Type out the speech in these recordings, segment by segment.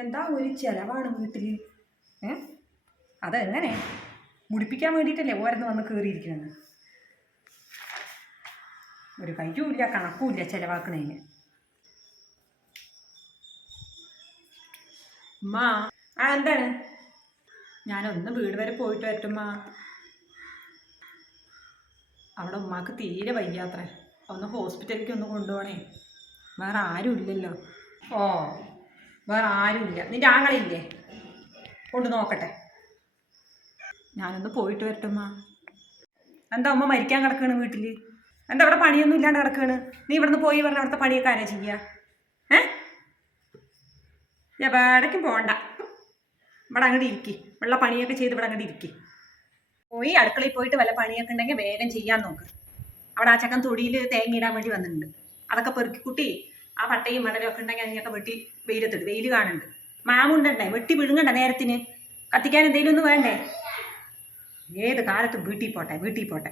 എന്താ ഒരു ചിലവാണ് വീട്ടിൽ ഏ? അതെങ്ങനെ? മുടിപ്പിക്കാൻ വേണ്ടിയിട്ടല്ലേ ഓരോന്ന് വന്ന് കയറിയിരിക്കുന്നത് ഒരു കയ്യുമില്ല കണക്കുമില്ല ചിലവാക്കുന്നതിന് മാ ആ എന്താണ്? ഞാനൊന്ന് വീട് വരെ പോയിട്ട് വരട്ടുമ്മ അവിടെ ഉമ്മാക്ക് തീരെ വയ്യാത്ര. ഒന്ന് ഹോസ്പിറ്റലിലേക്ക് ഒന്ന് കൊണ്ടുപോകണേ. വേറെ ആരും ഇല്ലല്ലോ ഓ. വേറെ ആരുമില്ല. നിന്റെ ആങ്ങളില്ലേ കൊണ്ട് നോക്കട്ടെ. ഞാനൊന്ന് പോയിട്ട് വരട്ടുമ്മ. എന്താ ഉമ്മ മരിക്കാൻ കിടക്കാണ് വീട്ടിൽ എന്താ അവിടെ പണിയൊന്നും ഇല്ലാണ്ട് കിടക്കാണ് നീ ഇവിടുന്ന് പോയി പറഞ്ഞ അവിടുത്തെ പണിയൊക്കെ ആരാ ചെയ്യുക ഏ? എവിടേക്കും പോണ്ട. ഇവിടെ അങ്ങോട്ട് ഇരിക്കി. വെള്ള പണിയൊക്കെ ചെയ്ത് ഇവിടെ അങ്ങോട്ട് ഇരിക്കി. പോയി അടുക്കളയിൽ പോയിട്ട് വല്ല പണിയൊക്കെ ഉണ്ടെങ്കിൽ വേഗം ചെയ്യാൻ നോക്ക്. അവിടെ ആ ചക്കൻ തൊടിയിൽ തേങ്ങ ഇടാൻ വേണ്ടി വന്നിട്ടുണ്ട്. അതൊക്കെ പെറുക്കി കുട്ടി ആ പട്ടയും മടലും ഒക്കെ ഉണ്ടെങ്കിൽ അതിനൊക്കെ വെട്ടി വെയിലത്തിട്ട് വെയിൽ കാണണ്ട് മാമുണ്ടണ്ടേ വെട്ടി വിഴുങ്ങണ്ട നേരത്തിന്. കത്തിക്കാൻ എന്തെങ്കിലും ഒന്നും വേണ്ടേ? ഏത് കാലത്തും വീട്ടിൽ പോട്ടെ വീട്ടിൽ പോട്ടെ.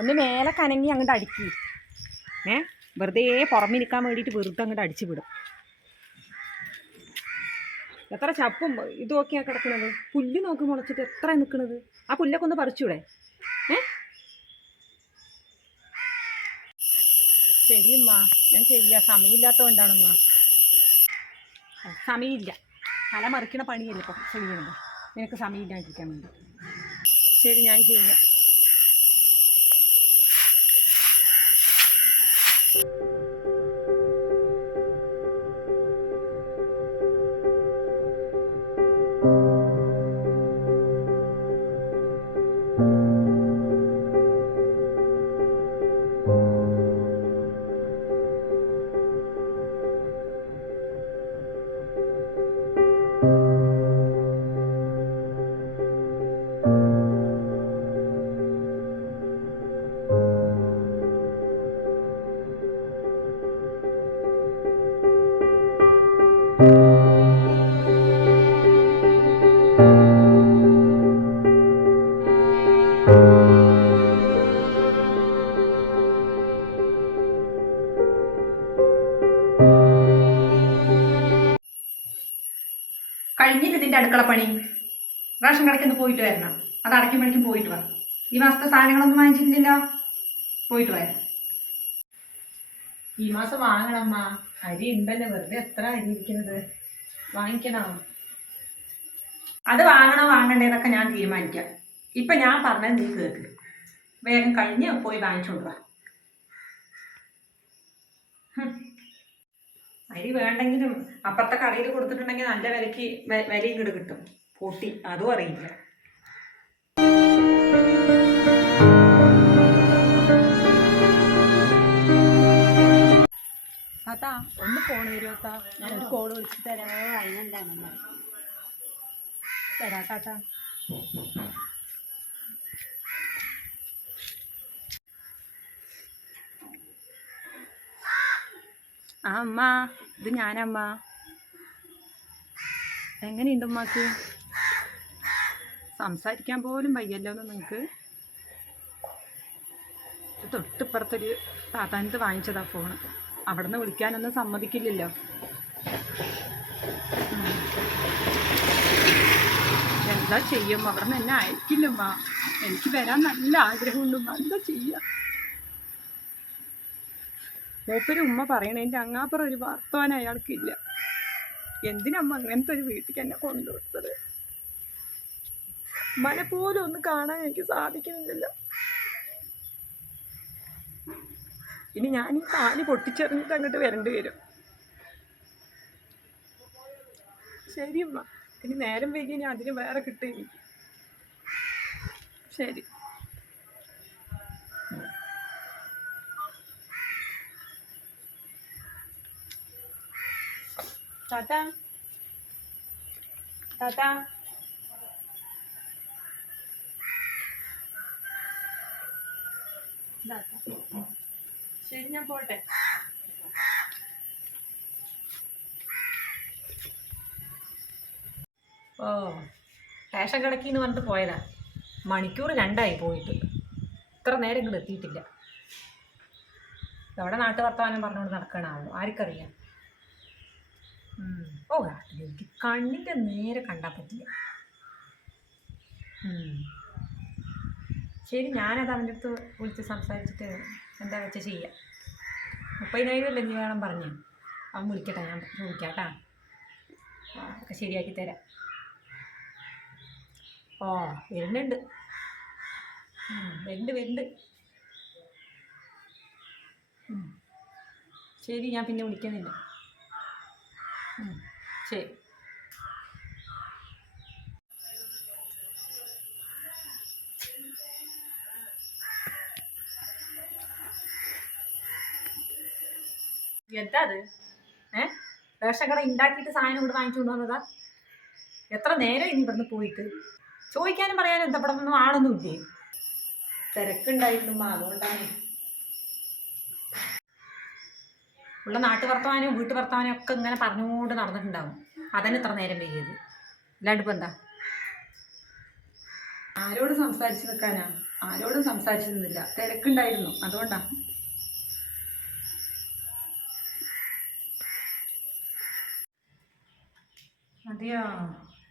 ഒന്ന് മേലെ കനങ്ങി അങ്ങോട്ട് അടിക്കി. ഏ? വെറുതെ പുറമിരിക്കാൻ വേണ്ടിയിട്ട് വെറുതെ അങ്ങോട്ട് അടിച്ചു വിടും. എത്ര ചപ്പും ഇതൊക്കെയാണ് കിടക്കുന്നത്? പുല്ല് നോക്കി മുളച്ചിട്ട് എത്ര നിൽക്കുന്നത് ആ പുല്ലൊക്കെ ഒന്ന് പറിച്ചൂടെ? ഏ? ശരിയമ്മ ഞാൻ ചെയ്യാം. സമയമില്ലാത്തതുകൊണ്ടാണമ്മ സമയമില്ല. തല മറിക്കണ പണിയല്ലേ ഇപ്പം ചെയ്യുന്നത് നിനക്ക് സമയമില്ലാണ്ടിരിക്കാൻ വേണ്ടി. ശരി ഞാൻ ചെയ്യാം. അടുക്കള പണി. റേഷൻ കടയ്ക്കൊന്ന് പോയിട്ട് വരണം. അത് അടയ്ക്കുമ്പോഴേക്കും പോയിട്ട് വാ. ഈ മാസത്തെ സാധനങ്ങളൊന്നും വാങ്ങിച്ചിട്ടില്ലല്ലോ. പോയിട്ട് വരാം ഈ മാസം വാങ്ങണമ്മ. അരി ഉണ്ടല്ലോ. വെറുതെ എത്ര അരി ഇരിക്കുന്നത് വാങ്ങിക്കണം? അത് വാങ്ങണോ വാങ്ങണ്ടേന്നൊക്കെ ഞാൻ തീരുമാനിക്കാം. ഇപ്പം ഞാൻ പറഞ്ഞത് നീ കേൾക്ക് വേഗം കഴിഞ്ഞ് പോയി വാങ്ങിച്ചോണ്ട് വാ. അരി വേണ്ടെങ്കിലും അപ്പുറത്തെ കടയിൽ കൊടുത്തിട്ടുണ്ടെങ്കിൽ നല്ല വിലക്ക് വില ഇങ്ങോട്ട് കിട്ടും. പൊട്ടി. അതും അറിയില്ല. ഒന്ന് ഫോൺ തരുമോ താ? ഒരു കോൾ വിളിച്ച് തരാം. അതിനെന്താണെന്ന് തരാം ആ അമ്മ ഇത് ഞാനമ്മ. എങ്ങനെയുണ്ട് ഉമ്മാക്ക്? സംസാരിക്കാൻ പോലും വയ്യല്ലോ നിങ്ങൾക്ക് തൊട്ടിപ്പുറത്തൊരു താത്താനത്ത് വാങ്ങിച്ചതാ ഫോൺ അവിടെ നിന്ന് വിളിക്കാനൊന്നും സമ്മതിക്കില്ലല്ലോ. എന്താ ചെയ്യും? അവിടെ നിന്ന് എന്നെ അയക്കില്ലമ്മ എനിക്ക് വരാൻ നല്ല ആഗ്രഹമുണ്ടുമ്മ എന്താ ചെയ്യുക മൂപ്പര് ഉമ്മ പറയണേ എന്റെ അങ്ങാപ്പുറം ഒരു വർത്തമാനം അയാൾക്കില്ല. എന്തിനമ്മ അങ്ങനത്തെ ഒരു വീട്ടിലേക്ക് എന്നെ കൊണ്ടുവിട്ടത്? മനപ്പോലും പോലും ഒന്ന് കാണാൻ എനിക്ക് സാധിക്കുന്നില്ലല്ലോ. ഇനി ഞാൻ ഈ താലി പൊട്ടിച്ചെറിഞ്ഞിട്ട് അങ്ങോട്ട് വരേണ്ടി വരും. ശരി ഉമ്മ ഇനി നേരം വൈകി ഇനി അതിന് വേറെ കിട്ടും എനിക്ക്. ശരി. താത്ത താത്ത ശരി ഞാൻ പോട്ടെ. ഓ റേഷൻ കിടക്കിന്ന് പറഞ്ഞിട്ട് പോയതാ. മണിക്കൂർ രണ്ടായി പോയിട്ട്. ഇത്ര നേരം ഇങ്ങോട്ട് എത്തിയിട്ടില്ല. എവിടെ നാട്ടു വർത്തമാനം പറഞ്ഞുകൊണ്ട് നടക്കണാവോ ആർക്കറിയാം? ഓ എനിക്ക് കണ്ണിന്റെ നേരെ കണ്ടാൽ പറ്റില്ല. ശരി ഞാനത് അവന്റെ അടുത്ത് വിളിച്ച് സംസാരിച്ചിട്ട് എന്താ വെച്ചാൽ ചെയ്യാം. മുപ്പതിനായിരം അല്ലേ നീ വേണം പറഞ്ഞു? അവൻ വിളിക്കട്ടെ ഞാൻ വിളിക്കാം കേട്ടാ ഒക്കെ ശരിയാക്കി തരാം. ഓ വരുന്നുണ്ട്. വരുന്നുണ്ട് വരുന്നുണ്ട്. ശരി ഞാൻ പിന്നെ വിളിക്കുന്നില്ല. ശരി. എന്താ അത്? ഏ? റേഷൻ കട ഉണ്ടാക്കിയിട്ട് സാധനം ഇവിടെ വാങ്ങിച്ചുകൊണ്ട് വന്നതാ? എത്ര നേരം ഇനി ഇവിടുന്ന് പോയിട്ട്? ചോദിക്കാനും പറയാനും എന്താ ഇവിടെ ഒന്നും ആളൊന്നും ഇല്ലേ? തിരക്കുണ്ടായിരുന്നു അതുകൊണ്ടാണ് ഉള്ള നാട്ടു വർത്തമാനവും വീട്ടു വർത്തമാനവും ഒക്കെ ഇങ്ങനെ പറഞ്ഞുകൊണ്ട് നടന്നിട്ടുണ്ടാവും. അതന്നെ ഇത്ര നേരം വൈകിയത്. അല്ലാണ്ട് ഇപ്പം എന്താ? ആരോട് സംസാരിച്ചു നിൽക്കാനാ ആരോടും സംസാരിച്ചു നിന്നില്ല. തിരക്കുണ്ടായിരുന്നു. അതുകൊണ്ടാ. അതെയോ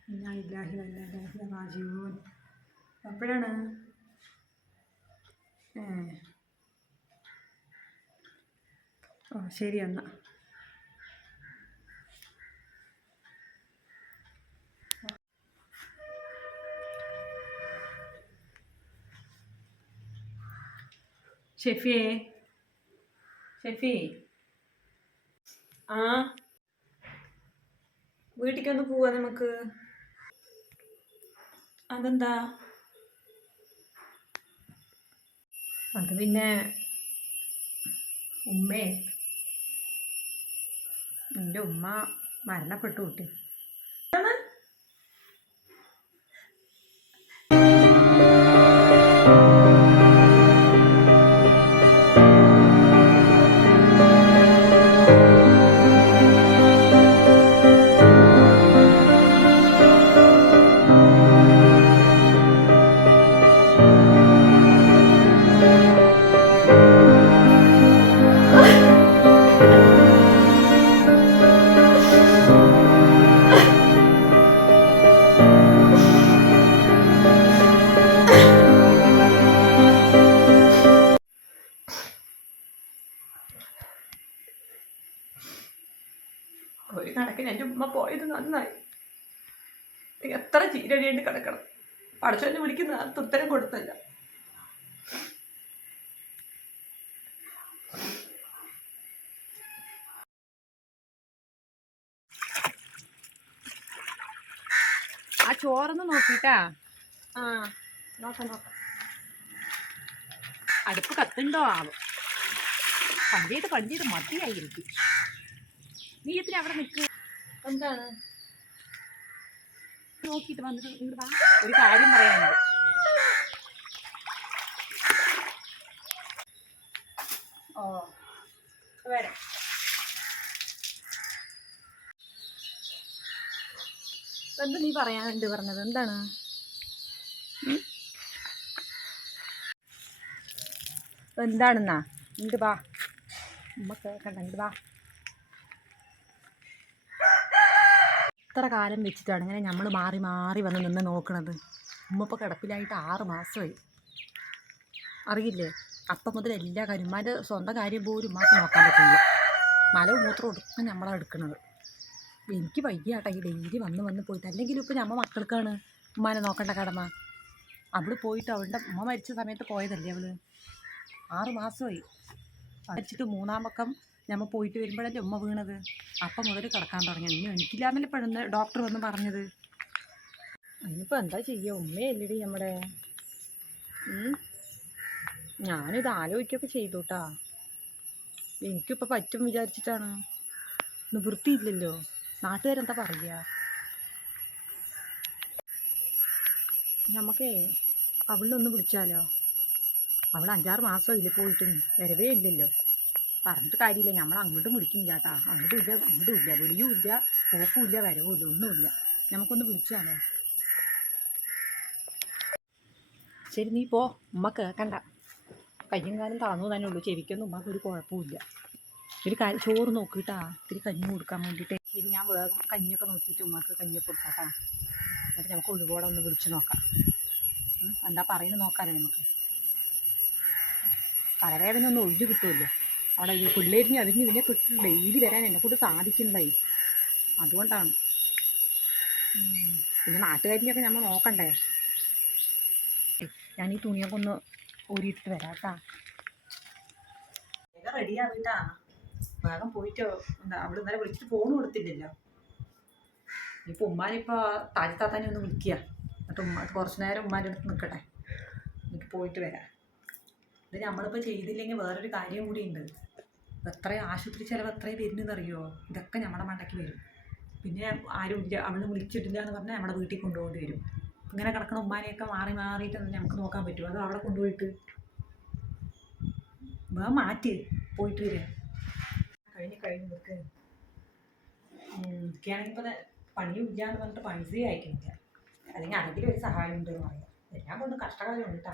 ഞാൻ ഇല്ലാഹി അല്ലാഹി റാജീവൂൻ എപ്പോഴാണ്? ഏ. ഓ ശരി എന്നാ. ഷെഫിയെ. ഷെഫി. ആ. വീട്ടിലേക്കൊന്ന് പോവാ നമുക്ക്. അതെന്താ? അത് പിന്നെ ഉമ്മേ. എന്റെ ഉമ്മ മരണപ്പെട്ടു കുട്ടി. പഠിച്ചോന്നെ വിളിക്കുന്ന ആൾക്ക് ഉത്തരം കൊടുത്തല്ല. ആ ചോറൊന്ന് നോക്കിട്ടാ. ആ നോക്കാം നോക്കാം. അടുപ്പ് കത്തുണ്ടോ ആവും? പണ്ടിയിട്ട് പണ്ടിയിട്ട് മതിയായിരിക്കും. നീ എത്ര അവിടെ നിൽക്കുക എന്താണ്? നോക്കിയിട്ട് വന്നിട്ട് ഇങ്ങോട്ട് വാ. ഒരു കാര്യം പറയാനുണ്ട്. ഓ എന്താ നീ പറയാനുണ്ട് പറഞ്ഞത്? എന്താണ്? എന്താണെന്നാ? ഇങ്ങോട്ട് വാ. നമ്മക്ക് കേൾക്കണ്ട ഇങ്ങോട്ട് വാ. ഇത്ര കാലം വെച്ചിട്ടാണ് ഇങ്ങനെ നമ്മൾ മാറി മാറി വന്ന് നിന്ന് നോക്കണത്. ഉമ്മ ഇപ്പോൾ കിടപ്പിലായിട്ട് ആറ് മാസമായി. അറിയില്ലേ? അപ്പം മുതൽ എല്ലാ കാര്യം ഉമ്മാന്റെ സ്വന്തം കാര്യം പോലും ഉമ്മാക്ക് നോക്കാൻ പറ്റില്ല. മലവും മൂത്രം ഒടുക്കാൻ നമ്മളാണ് എടുക്കുന്നത് എനിക്ക് വയ്യാട്ടെ ഈ ഡെയിലി വന്ന് വന്ന് പോയിട്ട്. അല്ലെങ്കിലും ഇപ്പം നമ്മ മക്കൾക്കാണ് ഉമ്മാനെ നോക്കേണ്ട കടമ. അവിടെ പോയിട്ട് അവളുടെ ഉമ്മ മരിച്ച സമയത്ത് പോയതല്ലേ അവൾ? ആറ് മാസമായി. മരിച്ചിട്ട് മൂന്നാം പക്കം ഞമ്മ പോയിട്ട് വരുമ്പോഴല്ലേ ഉമ്മ വീണത്? അപ്പം മുതൽ കിടക്കാൻ തുടങ്ങി. ഇനി എനിക്കില്ലാന്നല്ലേ പെടുന്ന ഡോക്ടർ വന്ന് പറഞ്ഞത്? അതിനിപ്പോൾ എന്താ ചെയ്യുക ഉമ്മയല്ലേടി നമ്മുടെ. ഞാനിത് ആലോചിക്കുകയൊക്കെ ചെയ്തു കേട്ടാ എനിക്കിപ്പോൾ പറ്റും വിചാരിച്ചിട്ടാണ്. നിവൃത്തിയില്ലല്ലോ. നാട്ടുകാരെന്താ പറയുക നമുക്കേ അവളിനൊന്ന് വിളിച്ചാലോ? അവൾ അഞ്ചാറ് മാസം ഇല്ല പോയിട്ടും. വരവേ ഇല്ലല്ലോ. പറഞ്ഞിട്ട് കാര്യമില്ല. നമ്മൾ അങ്ങോട്ടും വിളിക്കില്ല കേട്ടോ അങ്ങോട്ടും ഇല്ല അങ്ങോട്ടും ഇല്ല വിളിയും ഇല്ല പോക്കും ഇല്ല വരവും ഇല്ല ഒന്നുമില്ല. നമുക്കൊന്ന് വിളിച്ചാലോ ശരി നീ പോ. ഉമ്മ കേൾക്കണ്ട കയ്യും കാലം താന്നു തന്നെ ഉള്ളൂ. ചെവിക്കൊന്നും ഉമ്മക്ക് ഒരു കുഴപ്പമില്ല ഒരു കാര്യം ചോറ് നോക്കിയിട്ടാ ഇത്തിരി കഞ്ഞി കൊടുക്കാൻ വേണ്ടിയിട്ട്. ശരി ഞാൻ വേഗം കഞ്ഞിയൊക്കെ നോക്കിയിട്ട് ഉമ്മക്ക് കഞ്ഞിയൊക്കെ കൊടുക്കാട്ടാ. എന്നിട്ട് നമുക്ക് ഒഴിവോടെ ഒന്ന് വിളിച്ച് നോക്കാം. എന്താ പറയുന്നത് നോക്കാമല്ലോ നമുക്ക് തലവേദന ഒന്നും ഒഴിഞ്ഞു കിട്ടുമല്ലോ. അവിടെ ഈ പിള്ളേരിഞ്ഞ് അതിന് ഇതിനെ കിട്ടും ഡെയിലി വരാൻ എന്നെ കൊണ്ട് സാധിക്കുന്നതേ അതുകൊണ്ടാണ്. പിന്നെ നാട്ടുകാരിനെയൊക്കെ നമ്മൾ നോക്കണ്ടേ? ഞാൻ ഈ തുണിയൊക്കെ ഒന്ന് ഊരിയിട്ട് വരാം കേട്ടാ വേഗം റെഡിയാവിട്ടാ വേഗം പോയിട്ട്. എന്താ അവിടെ ഇന്നലെ വിളിച്ചിട്ട് ഫോൺ കൊടുത്തില്ലല്ലോ. ഇപ്പൊ ഉമ്മാനിപ്പോ താജത്താത്താനെ ഒന്ന് വിളിക്കുക എന്നിട്ട് ഉമ്മ കുറച്ച് നേരം ഉമ്മാന്റെ അടുത്ത് നിൽക്കട്ടെ എനിക്ക് പോയിട്ട് വരാം. ഇത് നമ്മളിപ്പോൾ ചെയ്തില്ലെങ്കിൽ വേറൊരു കാര്യം കൂടി ഉണ്ട് എത്ര ആശുപത്രി ചിലവ് എത്രയും വരുന്നതെന്നറിയോ ഇതൊക്കെ നമ്മുടെ മണ്ടയ്ക്ക് വരും. പിന്നെ ആരും ഇല്ല അവൾ വിളിച്ചിട്ടില്ല എന്ന് പറഞ്ഞാൽ നമ്മുടെ വീട്ടിൽ കൊണ്ടുപോകേണ്ടി വരും. ഇങ്ങനെ കിടക്കുന്ന ഉമ്മാനെയൊക്കെ മാറി മാറിയിട്ട് നമുക്ക് നോക്കാൻ പറ്റുമോ അതോ അവിടെ കൊണ്ടുപോയിട്ട്? വേ മാറ്റി പോയിട്ട് വരിക കഴിഞ്ഞ് കഴിഞ്ഞ് നിൽക്ക് എനിക്കാണെങ്കിൽ ഇപ്പോൾ പണിയും ഇല്ല എന്ന് പറഞ്ഞിട്ട് പൈസയും അയക്കുന്നില്ല. അല്ലെങ്കിൽ ആരെങ്കിലും ഒരു സഹായം ഉണ്ടെന്ന് പറയാം. എല്ലാം കൊണ്ട് കഷ്ടകാലം ഉണ്ട്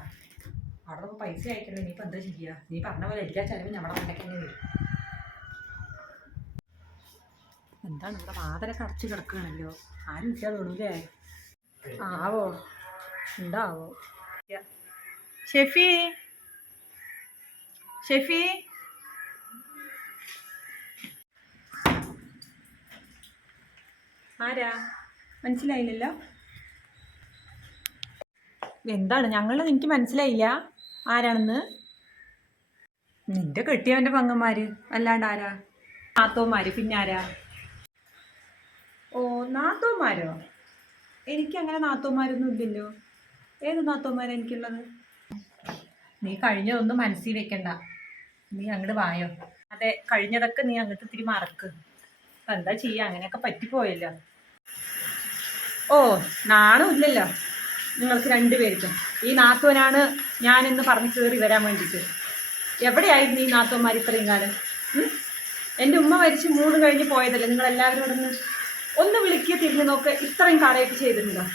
അവിടെ നിന്ന് പൈസ നീ ഇനിയിപ്പോൾ എന്താ ചെയ്യുക നീ പറഞ്ഞ പോലെ എല്ലാ ചിലവും നമ്മുടെ മണ്ടയ്ക്ക് തന്നെ വരും. എന്താണ് ഇവിടെ വാതിലൊക്കെ അടച്ച് കിടക്കുകയാണല്ലോ? ആരും ഇല്ല തോന്നൂലേ ആവോ? ഉണ്ടാവോ ഷെഫി? ഷെഫി? ആരാ? മനസ്സിലായില്ലല്ലോ? എന്താണ്? ഞങ്ങൾ എനിക്ക് മനസ്സിലായില്ല? ആരാണെന്ന്? നിന്റെ കെട്ടിയവന്റെ പങ്ങന്മാര്. അല്ലാണ്ട് ആരാ നാത്തോമാര് പിന്നെ ആരാ ഓ നാത്തോമാരോ എനിക്കങ്ങനെ നാത്തോമാരൊന്നും ഇല്ലല്ലോ. ഏത് നാത്തോമാരാ എനിക്കുള്ളത്? നീ കഴിഞ്ഞതൊന്നും മനസ്സിൽ വെക്കണ്ട. നീ അങ്ങോട്ട് വായോ? അതെ കഴിഞ്ഞതൊക്കെ നീ അങ്ങോട്ട് ഇത്തിരി മറക്ക്. എന്താ ചെയ്യാ? അങ്ങനെയൊക്കെ പറ്റിപ്പോയല്ലോ. ഓ നാണും ഇല്ലല്ലോ. നിങ്ങൾക്ക് രണ്ടുപേർക്കും. ഈ നാത്തോനാണ് ഞാനിന്ന് പറഞ്ഞ് കയറി വരാൻ വേണ്ടിയിട്ട്. എവിടെയായിരുന്നു ഈ നാത്തോന്മാർ ഇത്രയും കാലം? എന്റെ ഉമ്മ മരിച്ച് മൂന്ന് കഴിഞ്ഞ് പോയതല്ലേ ഇവിടെ നിന്ന് ഒന്ന് വിളിക്കുക തിരിഞ്ഞു നോക്ക്. ഇത്രയും കാലമായിട്ട് ചെയ്തിട്ടുണ്ടോ?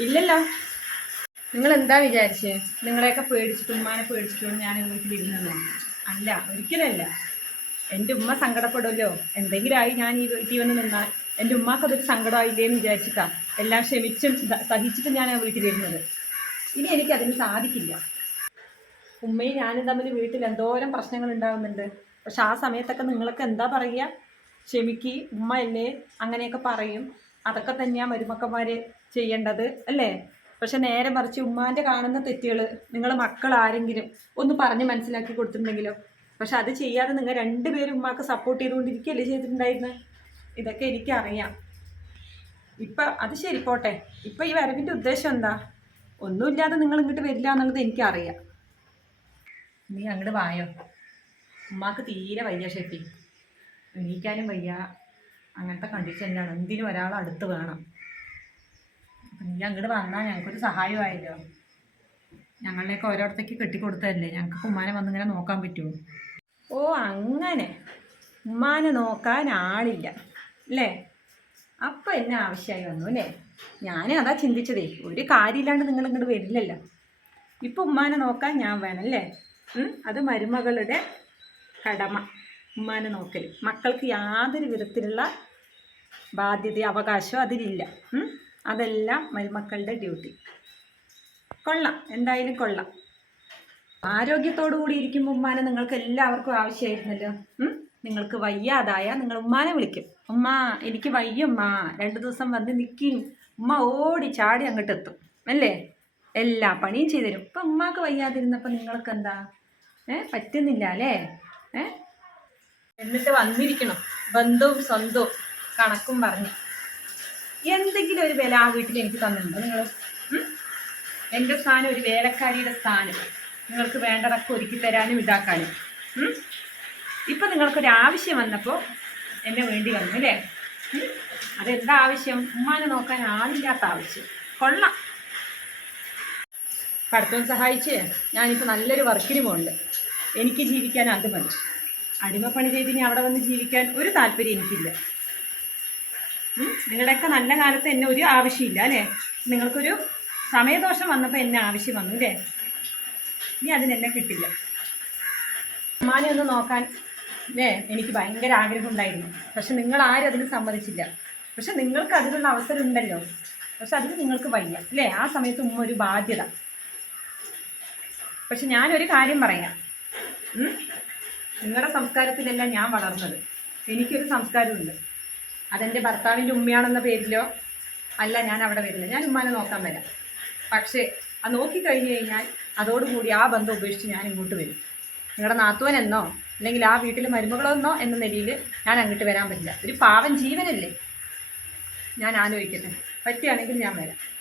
ഇല്ലല്ലോ. നിങ്ങൾ എന്താ വിചാരിച്ചേ? നിങ്ങളെയൊക്കെ പേടിച്ചിട്ട് ഉമ്മാനെ പേടിച്ചിട്ടും ഞാൻ വീട്ടിലിരുന്നോ അല്ല ഒരിക്കലല്ല. എന്റെ ഉമ്മ സങ്കടപ്പെടുമല്ലോ. എന്തെങ്കിലും ആയി ഞാൻ ഈ വീട്ടിൽ വന്ന് നിന്നാൽ. എന്റെ ഉമ്മക്കതൊരു സങ്കടമായില്ലേ സങ്കടമായില്ലേന്ന് വിചാരിച്ചിട്ടാ. എല്ലാം ക്ഷമിച്ചും സഹിച്ചിട്ട് ഞാൻ വീട്ടിലിരുന്നത്. ഇനി എനിക്കതിന് സാധിക്കില്ല. ഉമ്മയും ഞാനും തമ്മിൽ വീട്ടിൽ എന്തോരം പ്രശ്നങ്ങൾ ഉണ്ടാകുന്നുണ്ട് പക്ഷെ ആ സമയത്തൊക്കെ നിങ്ങളൊക്കെ എന്താ പറയുക? ക്ഷമിക്ക് ഉമ്മ അല്ലേ അങ്ങനെയൊക്കെ പറയും. അതൊക്കെ തന്നെയാണ് മരുമക്കന്മാർ ചെയ്യേണ്ടത് അല്ലേ? പക്ഷെ നേരെ മറിച്ച് ഉമ്മാന്റെ കാണുന്ന തെറ്റുകൾ നിങ്ങൾ മക്കൾ ആരെങ്കിലും ഒന്ന് പറഞ്ഞ് മനസ്സിലാക്കി കൊടുത്തിട്ടുണ്ടെങ്കിലോ? പക്ഷെ അത് ചെയ്യാതെ നിങ്ങൾ രണ്ടുപേരും ഉമ്മാക്ക് സപ്പോർട്ട് ചെയ്തുകൊണ്ടിരിക്കുകയല്ലേ ചെയ്തിട്ടുണ്ടായിരുന്നത് ഇതൊക്കെ എനിക്കറിയാം. ഇപ്പം അത് ശരി പോട്ടെ. ഇപ്പം ഈ വരവിന്റെ ഉദ്ദേശം എന്താ? ഒന്നുമില്ലാതെ നിങ്ങൾ ഇങ്ങോട്ട് വരില്ല എന്നുള്ളത് എനിക്കറിയാം. നീ അങ്ങോട്ട് വായോ? ഉമ്മാക്ക് തീരെ വയ്യ ഷെഫി എണീക്കാനും വയ്യ. അങ്ങനത്തെ കണ്ടീഷനിലാണ് എന്തിനും ഒരാൾ അടുത്ത് വേണം. നീ അങ്ങോട്ട് വന്നാൽ ഞങ്ങൾക്കൊരു സഹായമായല്ലോ. ഞങ്ങളിലേക്ക് ഓരോരുത്തേക്ക് കെട്ടിക്കൊടുത്തതല്ലേ? ഞങ്ങൾക്ക് ഉമ്മാനെ വന്നിങ്ങനെ നോക്കാൻ പറ്റുമോ ഓ അങ്ങനെ. ഉമ്മാനെ നോക്കാൻ ആളില്ല. അല്ലേ? അപ്പം എന്നെ ആവശ്യമായി വന്നു അല്ലേ? ഞാനും അതാ ചിന്തിച്ചതേ ഒരു കാര്യമില്ലാണ്ട് നിങ്ങൾ ഇങ്ങോട്ട് വരില്ലല്ലോ. ഇപ്പം ഉമ്മാനെ നോക്കാൻ ഞാൻ വേണം അല്ലേ? അത് മരുമകളുടെ കടമ ഉമ്മാനെ നോക്കൽ മക്കൾക്ക് യാതൊരു വിധത്തിലുള്ള ബാധ്യത അവകാശം അതിലില്ല. അതെല്ലാം മരുമക്കളുടെ ഡ്യൂട്ടി. കൊള്ളാം എന്തായാലും കൊള്ളാം. ആരോഗ്യത്തോടു കൂടി ഇരിക്കുമ്പോൾ ഉമ്മാനെ നിങ്ങൾക്ക് എല്ലാവർക്കും ആവശ്യമായിരുന്നല്ലോ? നിങ്ങൾക്ക് വയ്യാതായ നിങ്ങൾ ഉമ്മാനെ വിളിക്കും. ഉമ്മ എനിക്ക് വയ്യ ഉമ്മ. രണ്ട് ദിവസം വന്ന് നിൽക്കും ഉമ്മ ഓടി ചാടി അങ്ങോട്ട് എത്തും. അല്ലേ? എല്ലാ പണിയും ചെയ്തുതരും. ഇപ്പം ഉമ്മാക്ക് വയ്യാതിരുന്നപ്പോൾ നിങ്ങൾക്ക് എന്താ ഏ? പറ്റുന്നില്ല അല്ലേ? ഏ? എന്നിട്ട് വന്നിരിക്കണം. ബന്ധവും സ്വന്തവും കണക്കും പറഞ്ഞ്. എന്തെങ്കിലും ഒരു വില ആ വീട്ടിൽ എനിക്ക് തന്നിട്ടുണ്ടോ നിങ്ങൾ എന്റെ സ്ഥാനം ഒരു വേലക്കാരിയുടെ സ്ഥാനം. നിങ്ങൾക്ക് വേണ്ടതൊക്കെ ഒരുക്കി തരാനും ഇതാക്കാനും? ഇപ്പം നിങ്ങൾക്കൊരു ആവശ്യം വന്നപ്പോൾ എന്നെ വേണ്ടി വന്നു അല്ലേ? അതെന്താ ആവശ്യം? ഉമ്മാനെ നോക്കാൻ ആളില്ലാത്ത ആവശ്യം. കൊള്ളാം. പഠിത്തം സഹായിച്ച് ഞാനിപ്പോൾ നല്ലൊരു വർക്കിന് പോകുന്നുണ്ട് എനിക്ക് ജീവിക്കാൻ അത് മതി. അടിമപ്പണി ചെയ്ത് ഇനി അവിടെ വന്ന് ജീവിക്കാൻ ഒരു താല്പര്യം എനിക്കില്ല. നിങ്ങളുടെയൊക്കെ നല്ല കാലത്ത് എന്നെ ഒരു ആവശ്യമില്ല അല്ലേ? നിങ്ങൾക്കൊരു സമയദോഷം വന്നപ്പോൾ എന്നെ ആവശ്യം വന്നു അല്ലേ? ഇനി അതിനെന്നെ കിട്ടില്ല. ഉമ്മാനെ ഒന്ന് നോക്കാൻ അല്ലേ എനിക്ക് ഭയങ്കര ആഗ്രഹം ഉണ്ടായിരുന്നു. പക്ഷെ നിങ്ങൾ ആരും അതിന് സമ്മതിച്ചില്ല. പക്ഷെ നിങ്ങൾക്ക് അതിനുള്ള അവസരം ഉണ്ടല്ലോ. പക്ഷെ അതിന് നിങ്ങൾക്ക് വയ്യ അല്ലേ ആ സമയത്ത് ഉമ്മ ഒരു ബാധ്യത. പക്ഷെ ഞാനൊരു കാര്യം പറയാം? നിങ്ങളുടെ സംസ്കാരത്തിലല്ല ഞാൻ വളർന്നത്. എനിക്കൊരു സംസ്കാരമുണ്ട്. അതെന്റെ ഭർത്താവിന്റെ ഉമ്മയാണെന്ന പേരിലോ അല്ല ഞാൻ അവിടെ വരില്ല ഞാൻ ഉമ്മാനെ നോക്കാൻ വരാം. പക്ഷേ അത് നോക്കിക്കഴിഞ്ഞ് കഴിഞ്ഞാൽ അതോടുകൂടി ആ ബന്ധം ഉപേക്ഷിച്ച് ഞാൻ ഇങ്ങോട്ട് വരും. നിങ്ങളുടെ നാത്തുവനെന്നോ അല്ലെങ്കിൽ ആ വീട്ടിൽ മരുമകളൊന്നോ എന്ന നിലയിൽ ഞാൻ അങ്ങോട്ട് വരാൻ പറ്റില്ല. ഒരു പാവൻ ജീവനല്ലേ? ഞാൻ ആലോചിക്കട്ടെ. പറ്റുകയാണെങ്കിൽ ഞാൻ വരാം.